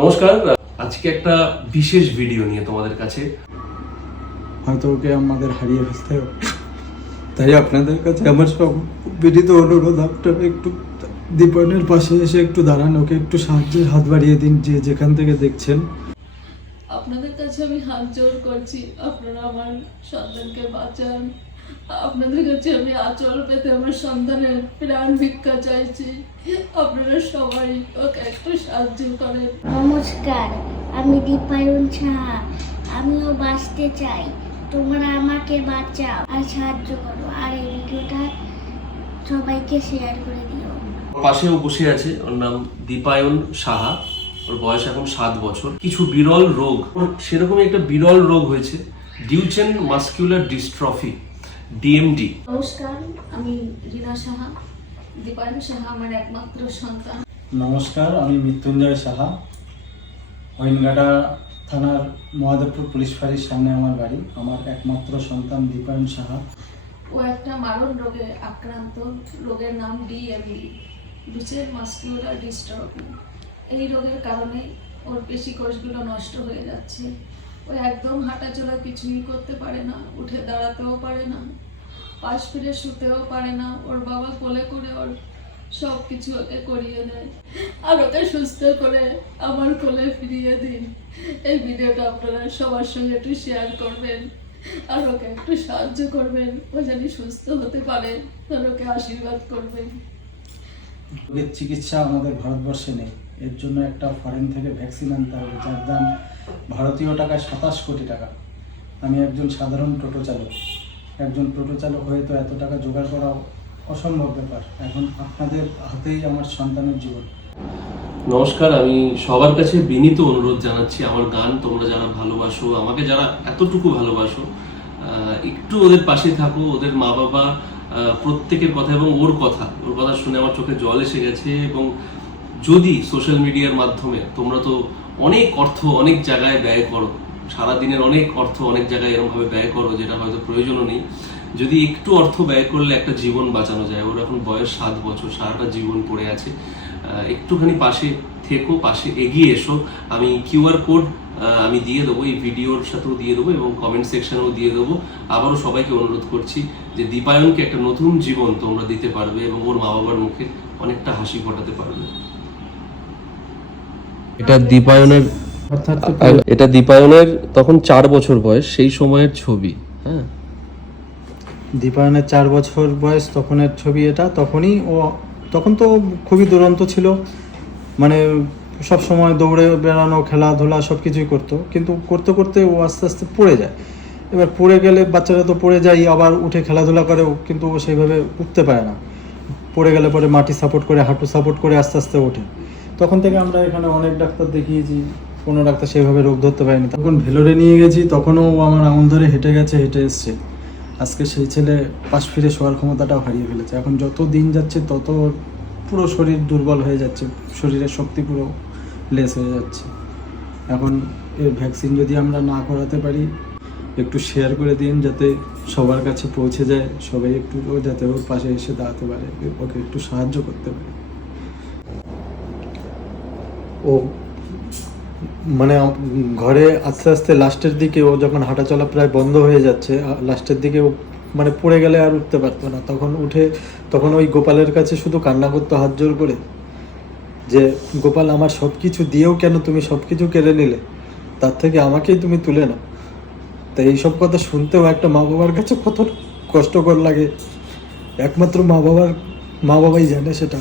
নমস্কার, আজকে একটা বিশেষ ভিডিও নিয়ে তোমাদের কাছে। হয়তো ওকে আমাদের হারিয়ে ফেলতে হবে, তাই আপনাদের কাছে আমার সব বিনীত অনুরোধ, আপনারা একটু দীপায়নের পাশে এসে একটু দাঁড়ান, ওকে একটু সাহায্যের হাত বাড়িয়ে দিন যে যেখান থেকে দেখছেন। আপনাদের কাছে আমি হাত জোর করছি, আপনারা আমার সন্তানকে বাঁচান। আপনাদের কাছে আমি আঁচল পেতে আমার সন্তানের প্রাণ ভিক্ষা চাইছি। আপনারা সবাই ওকে একটু সাহায্য করেন। নমস্কার, আমি দীপায়ন সাহা। আমিও বাঁচতে চাই, তোমরা আমাকে বাঁচাও আর সাহায্য করো, আর এই ভিডিওটা সবাইকে শেয়ার করে দিও। ওর পাশেও বসে আছে, ওর নাম দীপায়ন সাহা। ওর বয়স এখন 7 বছর। কিছু বিরল রোগ, ওর সেরকমই একটা বিরল রোগ হয়েছে, ডিউচেন মাসকুলার ডিস্ট্রফি, ডিএমডি। নমস্কার, আমি রীনা সাহা। দীপায়ন সাহা আমার একমাত্র সন্তান। নমস্কার, আমি মৃত্যুঞ্জয় সাহা। হরিণঘাটা থানার মহাদেবপুর পুলিশ ফাঁড়ির সামনে আমার বাড়ি। আমার একমাত্র সন্তান দীপায়ন সাহা। ও একটা মারণ রোগে আক্রান্ত, রোগের নাম ডিএমডি, ডিউচেন মাসকুলার ডিস্ট্রফি। এই রোগের কারণে ওর পেশিকোষগুলো নষ্ট হয়ে যাচ্ছে। ও একদম হাঁটাচলা কিছুই করতে পারে না, উঠে দাঁড়াতেও পারে না, পাশ ফিরে শুতেও পারে না। ওর বাবা কোলে করে ওর সব কিছু ওকে করিয়ে দেয়, আর ওকে সুস্থ করে আমার কোলে ফিরিয়ে দিন। এই ভিডিওটা আপনারা সবার সঙ্গে একটু শেয়ার করবেন, আর ওকে একটু সাহায্য করবেন, ও যেন সুস্থ হতে পারে, আর ওকে আশীর্বাদ করবেন। রোগের চিকিৎসা আমাদের ভারতবর্ষে নেই, এর জন্য একটা ফরেন থেকে ভ্যাকসিন আনতে হবে, যার দাম ভারতীয় টাকায় 27 কোটি টাকা। আমি একজন সাধারণ টোটো চালক, একজন টোটো চালক হয়ে তো এত টাকা জোগাড় করা অসম্ভব ব্যাপার। এখন আপনাদের হাতেই আমার সন্তানের জীবন। নমস্কার, আমি সবার কাছে বিনীত অনুরোধ জানাচ্ছি, আমার গান তোমরা যারা ভালোবাসো, আমাকে যারা এতটুকু ভালোবাসো, একটু ওদের পাশে থাকো। ওদের মা বাবা প্রত্যেকের কথা এবং ওর কথা শুনে আমার চোখে জল এসে গেছে। এবং যদি সোশ্যাল মিডিয়ার মাধ্যমে তোমরা তো অনেক অর্থ অনেক জায়গায় ব্যয় করো, সারাদিনের অনেক অর্থ অনেক জায়গায় এরকমভাবে ব্যয় করো যেটা হয়তো প্রয়োজনও নেই। যদি একটু অর্থ ব্যয় করলে একটা জীবন বাঁচানো যায়। ওর এখন বয়স 7 বছর, সারাটা জীবন পড়ে আছে। একটুখানি পাশে থেকো, পাশে এগিয়ে এসো। আমি কিউআর কোড আমি দিয়ে দেবো, এই ভিডিওর সাথেও দিয়ে দেবো এবং কমেন্ট সেকশনেও দিয়ে দেবো। আবারও সবাইকে অনুরোধ করছি যে দীপায়নকে একটা নতুন জীবন তোমরা দিতে পারবে এবং ওর মা বাবার মুখে অনেকটা হাসি ফোটাতে পারবে। এটা দীপায়নের তখন 4 বছর বয়স, সেই সময়ের ছবি। হ্যাঁ, দীপায়নের 4 বছর বয়স তখনের ছবি এটা। তখন তো খুবই দুরন্ত ছিল, মানে সব সময় দৌড়ে বেড়ানো, খেলাধুলা সব কিছুই করতো, কিন্তু করতে করতে ও আস্তে আস্তে পড়ে যায়। এবার পড়ে গেলে বাচ্চারা তো পড়ে যায়, আবার উঠে খেলাধুলা করেও, কিন্তু ও সেইভাবে উঠতে পারে না। পড়ে গেলে পরে মাটি সাপোর্ট করে, হাঁটু সাপোর্ট করে আস্তে আস্তে ওঠে। তখন থেকে আমরা এখানে অনেক ডাক্তার দেখিয়েছি, কোনো ডাক্তার সেভাবে রোগ ধরতে পারেনি। তখন ভেলোরে নিয়ে গেছি, তখনও ও আমার আঙুল ধরে হেঁটে এসছে। আজকে সেই ছেলে পাশ ফিরে শোয়ার ক্ষমতাটাও হারিয়ে ফেলেছে। এখন যত দিন যাচ্ছে তত পুরো শরীর দুর্বল হয়ে যাচ্ছে, শরীরের শক্তি পুরো লেস হয়ে যাচ্ছে। এখন এর ভ্যাকসিন যদি আমরা না করাতে পারি, একটু শেয়ার করে দিন যাতে সবার কাছে পৌঁছে যায়, সবাই একটু যাতে ওর পাশে এসে দাঁড়াতে পারে, ওকে একটু সাহায্য করতে পারে। ও মানে ঘরে আস্তে আস্তে লাস্টের দিকে ও যখন হাঁটাচলা প্রায় বন্ধ হয়ে যাচ্ছে, লাস্টের দিকে ও মানে পড়ে গেলে আর উঠতে পারতো না, তখন ওই গোপালের কাছে শুধু কান্না করতো হাত জোর করে, যে গোপাল আমার সব কিছু দিয়েও কেন তুমি সব কিছু কেড়ে নিলে, তার থেকে আমাকেই তুমি তুলে নাও। তাই এইসব কথা শুনতেও একটা মা বাবার কাছে কত কষ্টকর লাগে, একমাত্র মা বাবাই জানে সেটা।